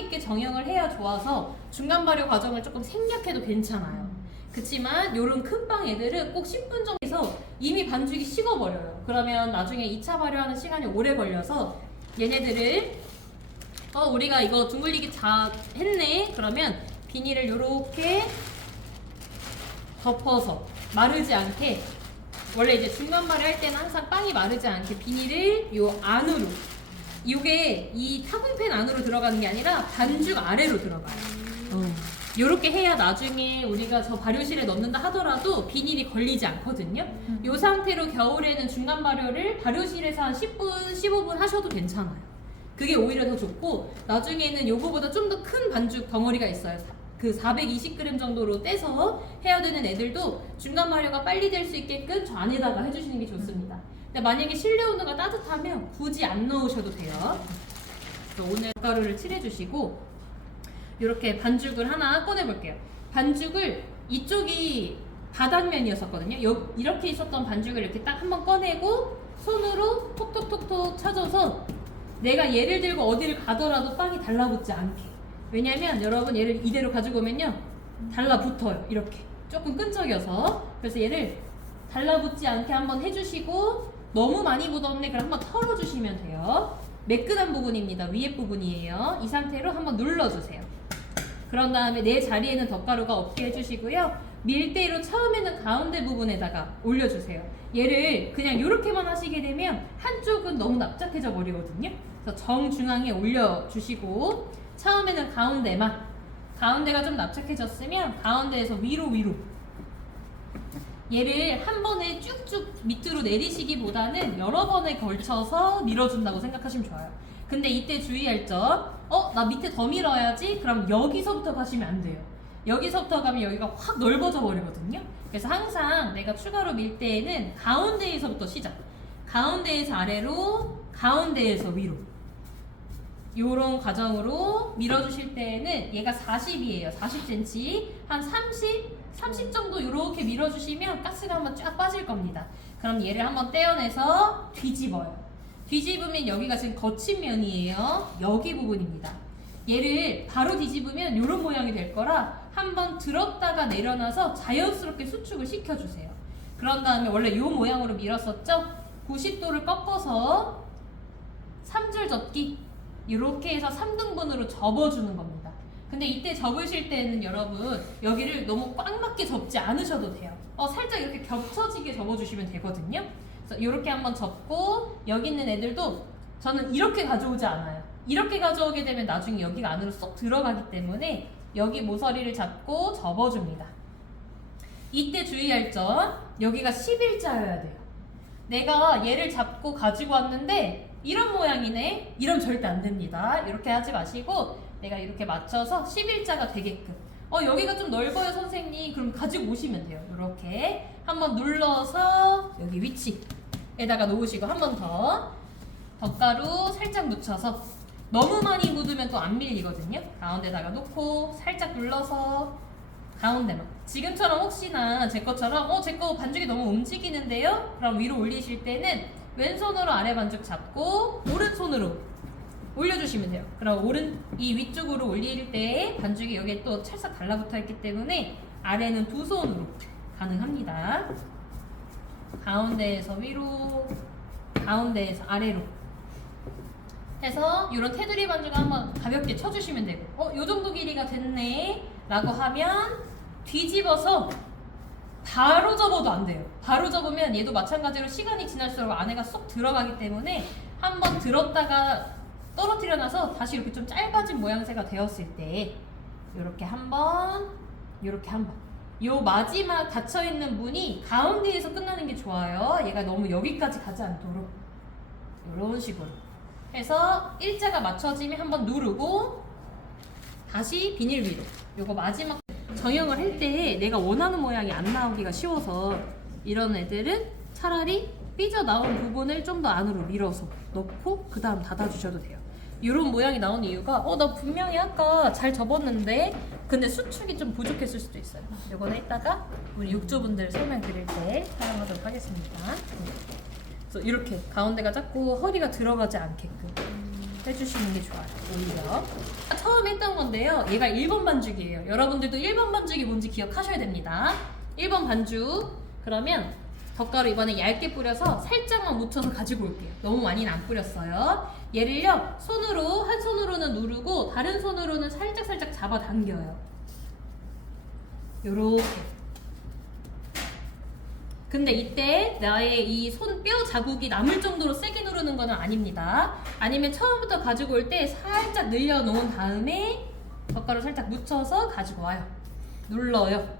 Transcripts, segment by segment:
있게 정형을 해야 좋아서 중간 발효 과정을 조금 생략해도 괜찮아요. 그치만 요런 큰 빵 애들은 꼭 10분 정도에서 이미 반죽이 식어버려요. 그러면 나중에 2차 발효하는 시간이 오래 걸려서 얘네들을 우리가 이거 둥글리기 다 했네. 그러면 비닐을 요렇게 덮어서 마르지 않게, 원래 이제 중간 발효 할 때는 항상 빵이 마르지 않게 비닐을 요 안으로, 이게 이 타공팬 안으로 들어가는 게 아니라 반죽 아래로 들어가요. 요렇게 해야 나중에 우리가 저 발효실에 넣는다 하더라도 비닐이 걸리지 않거든요. 요 상태로 겨울에는 중간 발효를 발효실에서 한 10분, 15분 하셔도 괜찮아요. 그게 오히려 더 좋고, 나중에는 요거보다 좀 더 큰 반죽 덩어리가 있어요. 그 420g 정도로 떼서 해야 되는 애들도 중간 발효가 빨리 될 수 있게끔 저 안에다가 해주시는 게 좋습니다. 근데 만약에 실내 온도가 따뜻하면 굳이 안 넣으셔도 돼요. 오늘 가루를 칠해주시고 이렇게 반죽을 하나 꺼내볼게요. 반죽을, 이쪽이 바닥면이었었거든요. 이렇게 있었던 반죽을 이렇게 딱 한번 꺼내고 손으로 톡톡톡톡 쳐줘서 내가 얘를 들고 어디를 가더라도 빵이 달라붙지 않게. 왜냐면 여러분 얘를 이대로 가지고 오면요 달라붙어요. 이렇게 조금 끈적여서. 그래서 얘를 달라붙지 않게 한번 해주시고, 너무 많이 묻었네 그럼 한번 털어주시면 돼요. 매끈한 부분입니다. 위에 부분이에요. 이 상태로 한번 눌러주세요. 그런 다음에 내 자리에는 덧가루가 없게 해주시고요. 밀대로 처음에는 가운데 부분에다가 올려주세요. 얘를 그냥 이렇게만 하시게 되면 한쪽은 너무 납작해져 버리거든요. 그래서 정중앙에 올려주시고, 처음에는 가운데만, 가운데가 좀 납작해졌으면 가운데에서 위로 얘를 한 번에 쭉쭉 밑으로 내리시기보다는 여러 번에 걸쳐서 밀어준다고 생각하시면 좋아요. 근데 이때 주의할 점, 나 밑에 더 밀어야지? 그럼 여기서부터 가시면 안 돼요. 여기서부터 가면 여기가 확 넓어져 버리거든요. 그래서 항상 내가 추가로 밀 때에는 가운데에서부터 시작. 가운데에서 아래로, 가운데에서 위로. 요런 과정으로 밀어주실 때에는 얘가 40이에요. 40cm. 한 30 정도 이렇게 밀어주시면 가스가 한번 쫙 빠질 겁니다. 그럼 얘를 한번 떼어내서 뒤집어요. 뒤집으면 여기가 지금 거친 면이에요. 여기 부분입니다. 얘를 바로 뒤집으면 이런 모양이 될 거라 한번 들었다가 내려놔서 자연스럽게 수축을 시켜주세요. 그런 다음에 원래 이 모양으로 밀었었죠? 90도를 꺾어서 3줄 접기, 이렇게 해서 3등분으로 접어주는 겁니다. 근데 이때 접으실 때는 여러분 여기를 너무 꽉 맞게 접지 않으셔도 돼요. 살짝 이렇게 겹쳐지게 접어주시면 되거든요. 그래서 이렇게 한번 접고, 여기 있는 애들도 저는 이렇게 가져오지 않아요. 이렇게 가져오게 되면 나중에 여기가 안으로 쏙 들어가기 때문에 여기 모서리를 잡고 접어줍니다. 이때 주의할 점, 여기가 11자여야 돼요. 내가 얘를 잡고 가지고 왔는데 이런 모양이네? 이러면 절대 안 됩니다. 이렇게 하지 마시고 내가 이렇게 맞춰서 11자가 되게끔. 여기가 좀 넓어요 선생님. 그럼 가지고 오시면 돼요. 이렇게 한번 눌러서 여기 위치에다가 놓으시고, 한 번 더 덧가루 살짝 묻혀서, 너무 많이 묻으면 또 안 밀리거든요. 가운데다가 놓고 살짝 눌러서 가운데만. 지금처럼 혹시나 제 것처럼 제 거 반죽이 너무 움직이는데요? 그럼 위로 올리실 때는 왼손으로 아래 반죽 잡고 오른손으로 올려주시면 돼요. 그럼 이 위쪽으로 올릴 때 반죽이 여기에 또 찰싹 달라붙어 있기 때문에 아래는 두 손으로 가능합니다. 가운데에서 위로, 가운데에서 아래로 해서 이런 테두리 반죽을 한번 가볍게 쳐주시면 되고, 요 정도 길이가 됐네 라고 하면 뒤집어서 바로 접어도 안 돼요. 바로 접으면 얘도 마찬가지로 시간이 지날수록 안에가 쏙 들어가기 때문에 한번 들었다가 떨어뜨려 놔서 다시 이렇게 좀 짧아진 모양새가 되었을 때 이렇게 한번, 이렇게 한번, 요 마지막 닫혀있는 문이 가운데에서 끝나는 게 좋아요. 얘가 너무 여기까지 가지 않도록 이런 식으로 해서 일자가 맞춰지면 한번 누르고 다시 비닐 위로. 요거 마지막 정형을 할 때 내가 원하는 모양이 안 나오기가 쉬워서 이런 애들은 차라리 삐져나온 부분을 좀 더 안으로 밀어서 넣고 그 다음 닫아주셔도 돼요. 이런 모양이 나온 이유가 나 분명히 아까 잘 접었는데 근데 수축이 좀 부족했을 수도 있어요. 이거는 이따가 우리 육조분들 설명드릴 때 사용하도록 하겠습니다. 그래서 이렇게 가운데가 작고 허리가 들어가지 않게끔 해주시는 게 좋아요. 오히려 처음에 했던 건데요. 얘가 1번 반죽이에요. 여러분들도 1번 반죽이 뭔지 기억하셔야 됩니다. 1번 반죽. 그러면 덧가루 이번에 얇게 뿌려서 살짝만 묻혀서 가지고 올게요. 너무 많이는 안 뿌렸어요. 얘를요, 손으로, 한 손으로는 누르고 다른 손으로는 살짝 잡아당겨요. 요렇게. 근데 이때 나의 이 손 뼈 자국이 남을 정도로 세게 누르는 건 아닙니다. 아니면 처음부터 가지고 올 때 살짝 늘려놓은 다음에 덧가루 살짝 묻혀서 가지고 와요. 눌러요.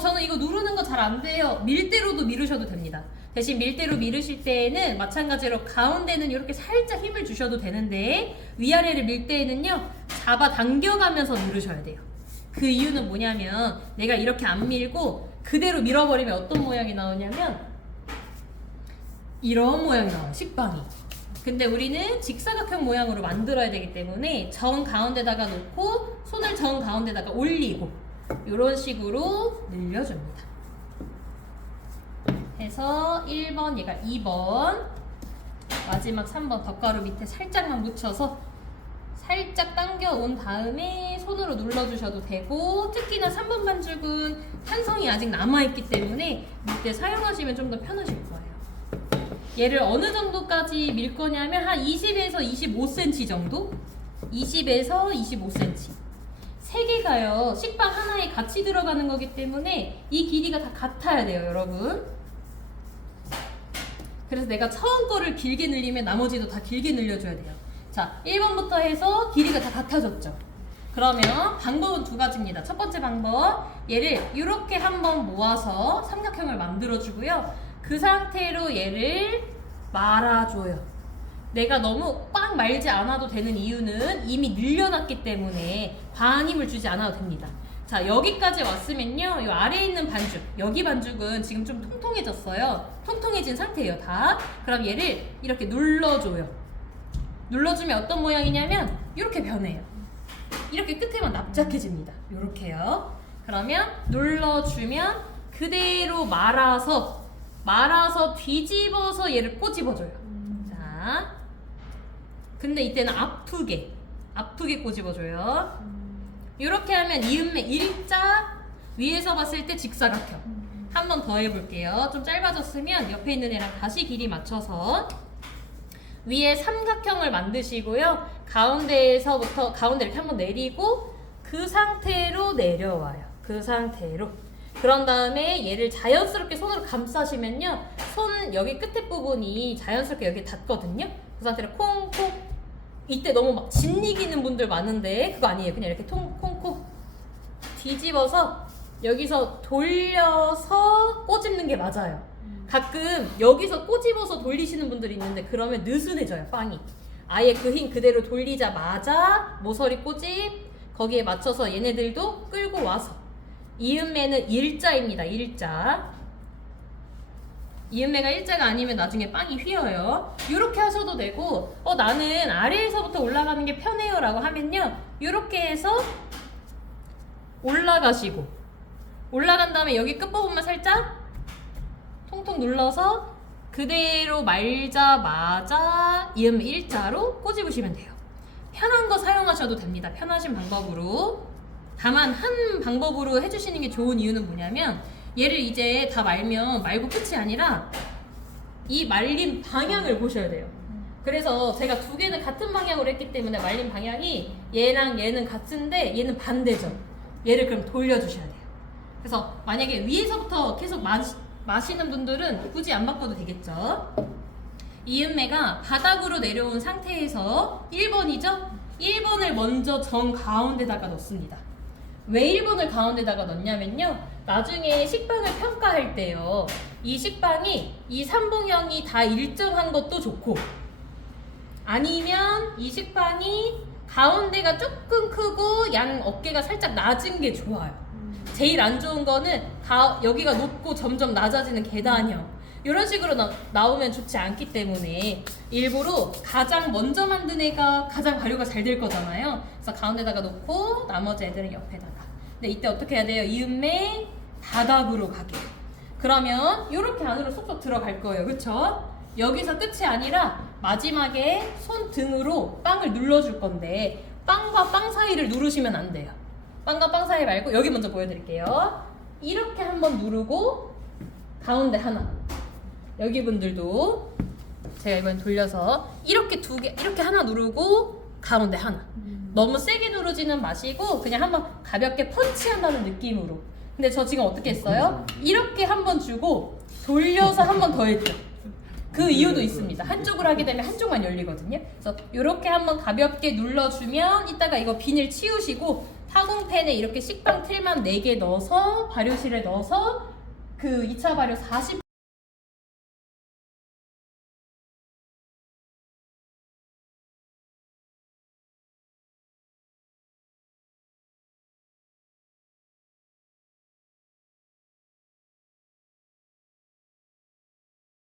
저는 이거 누르는 거 잘 안 돼요. 밀대로도 밀으셔도 됩니다. 대신 밀대로 밀으실 때에는 마찬가지로 가운데는 이렇게 살짝 힘을 주셔도 되는데 위아래를 밀 때에는요, 잡아당겨가면서 누르셔야 돼요. 그 이유는 뭐냐면 내가 이렇게 안 밀고 그대로 밀어버리면 어떤 모양이 나오냐면 이런 모양이 나와요. 식빵이. 근데 우리는 직사각형 모양으로 만들어야 되기 때문에 정 가운데다가 놓고 손을 정 가운데다가 올리고 이런 식으로 늘려줍니다. 해서 1번, 얘가 2번, 마지막 3번 덧가루 밑에 살짝만 묻혀서 살짝 당겨온 다음에 손으로 눌러주셔도 되고, 특히나 3번 반죽은 탄성이 아직 남아있기 때문에 밑에 사용하시면 좀 더 편하실 거예요. 얘를 어느 정도까지 밀 거냐면 한 20에서 25cm 정도? 20에서 25cm. 세 개가요, 식빵 하나에 같이 들어가는 거기 때문에 이 길이가 다 같아야 돼요, 여러분. 그래서 내가 처음 거를 길게 늘리면 나머지도 다 길게 늘려줘야 돼요. 자, 1번부터 해서 길이가 다 같아졌죠. 그러면 방법은 두 가지입니다. 첫 번째 방법, 얘를 이렇게 한번 모아서 삼각형을 만들어주고요. 그 상태로 얘를 말아줘요. 내가 너무 꽉 말지 않아도 되는 이유는 이미 늘려놨기 때문에 과한 힘을 주지 않아도 됩니다. 자, 여기까지 왔으면요, 이 아래에 있는 반죽, 여기 반죽은 지금 좀 통통해졌어요. 통통해진 상태예요, 다. 그럼 얘를 이렇게 눌러줘요. 눌러주면 어떤 모양이냐면 이렇게 변해요. 이렇게 끝에만 납작해집니다. 이렇게요. 그러면 눌러주면 그대로 말아서 뒤집어서 얘를 꼬집어줘요. 자, 근데 이때는 아프게 꼬집어줘요. 이렇게 하면 이음매 일자, 위에서 봤을 때 직사각형. 한 번 더 해볼게요. 좀 짧아졌으면 옆에 있는 애랑 다시 길이 맞춰서 위에 삼각형을 만드시고요. 가운데에서부터 가운데 이렇게 한번 내리고 그 상태로 내려와요. 그 상태로. 그런 다음에 얘를 자연스럽게 손으로 감싸시면요, 손 여기 끝에 부분이 자연스럽게 여기 닿거든요. 그 상태로 콩콩. 이때 너무 막 짓이기는 분들 많은데 그거 아니에요. 그냥 이렇게 콩콩 뒤집어서 여기서 돌려서 꼬집는 게 맞아요. 가끔 여기서 꼬집어서 돌리시는 분들이 있는데 그러면 느슨해져요, 빵이. 아예 그 힘 그대로 돌리자마자 모서리 꼬집, 거기에 맞춰서 얘네들도 끌고 와서. 이음매는 일자입니다. 일자. 이음매가 일자가 아니면 나중에 빵이 휘어요. 이렇게 하셔도 되고, 나는 아래에서부터 올라가는 게 편해요 라고 하면요, 이렇게 해서 올라가시고, 올라간 다음에 여기 끝부분만 살짝 통통 눌러서 그대로 말자마자 이음매 일자로 꼬집으시면 돼요. 편한 거 사용하셔도 됩니다. 편하신 방법으로. 다만 한 방법으로 해주시는 게 좋은 이유는 뭐냐면, 얘를 이제 다 말고 끝이 아니라 이 말린 방향을 보셔야 돼요. 그래서 제가 두 개는 같은 방향으로 했기 때문에 말린 방향이 얘랑 얘는 같은데 얘는 반대죠. 얘를 그럼 돌려주셔야 돼요. 그래서 만약에 위에서부터 계속 마시는 분들은 굳이 안 바꿔도 되겠죠. 이음매가 바닥으로 내려온 상태에서 1번이죠? 1번을 먼저 정 가운데다가 넣습니다. 왜 1번을 가운데다가 넣냐면요, 나중에 식빵을 평가할 때요, 이 식빵이 이 삼봉형이 다 일정한 것도 좋고, 아니면 이 식빵이 가운데가 조금 크고 양 어깨가 살짝 낮은 게 좋아요. 제일 안 좋은 거는 여기가 높고 점점 낮아지는 계단형, 이런 식으로 나오면 좋지 않기 때문에 일부러 가장 먼저 만든 애가 가장 발효가 잘 될 거잖아요. 그래서 가운데다가 놓고 나머지 애들은 옆에다가. 근데 이때 어떻게 해야 돼요? 이음매 바닥으로 가게. 그러면 이렇게 안으로 쏙쏙 들어갈 거예요. 그쵸? 여기서 끝이 아니라 마지막에 손등으로 빵을 눌러줄 건데 빵과 빵 사이를 누르시면 안 돼요. 빵과 빵 사이 말고 여기 먼저 보여드릴게요. 이렇게 한번 누르고 가운데 하나. 여기 분들도 제가 이번엔 돌려서 이렇게 두 개, 이렇게 하나 누르고 가운데 하나. 너무 세게 누르지는 마시고 그냥 한번 가볍게 펀치한다는 느낌으로. 근데 저 지금 어떻게 했어요? 이렇게 한번 주고 돌려서 한 번 더 했죠. 그 이유도 있습니다. 한쪽으로 하게 되면 한쪽만 열리거든요. 그래서 이렇게 한번 가볍게 눌러주면 이따가 이거 비닐 치우시고 타공팬에 이렇게 식빵 틀만 4개 넣어서 발효실에 넣어서 그 2차 발효 40